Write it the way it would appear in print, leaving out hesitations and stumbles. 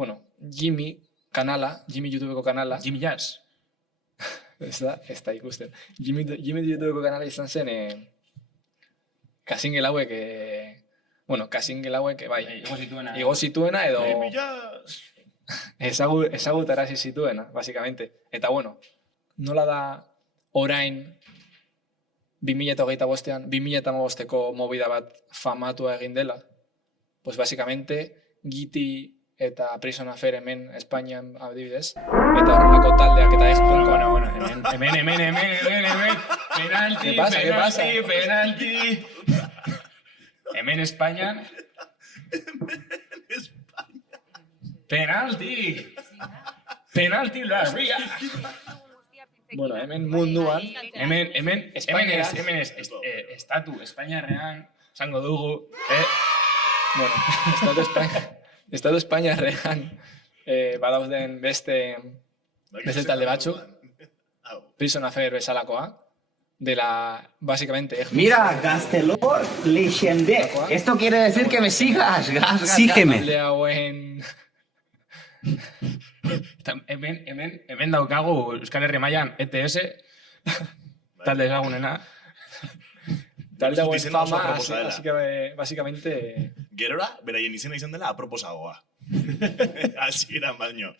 bueno, Jimmy kanala, Jimmy YouTubeko kanala, Jimmy Jazz. ez da ikusten. Jimmy YouTubeko kanala izan zen, kasingel hauek, kasingel hauek, bai, igo zituena edo ezagutarazi zituena, basikamente. Eta, bueno, nola da orain 2025ean, 2015eko movida bat famatua egin dela, pues basikamente Giti eta Prison Affair hemen Espainian adibidez, eta horrelako taldeak eta X.com. Hemen. Penalti, ¿Qué pasa? penalti. Hemen Espainian. Penalti. Penalti larria. Bueno, hemen munduan, Hemen estatu Espainiarrean, zango dugu, bueno, Estado Espainiarrean badauden beste talde batzuk, Prison Affair bezalakoa, básicamente... Mira, Gastelor Legende. Esto quiere decir que me sigas. Sígueme. Talde hauen... Hemen daukagu Euskal Herri mailan ETS, talde ezagunena. Talde hauen Izena oso fama, aproposa dela. así que básicamente... Gerora, beraien izena izan dela aproposagoa. Hasieran baino.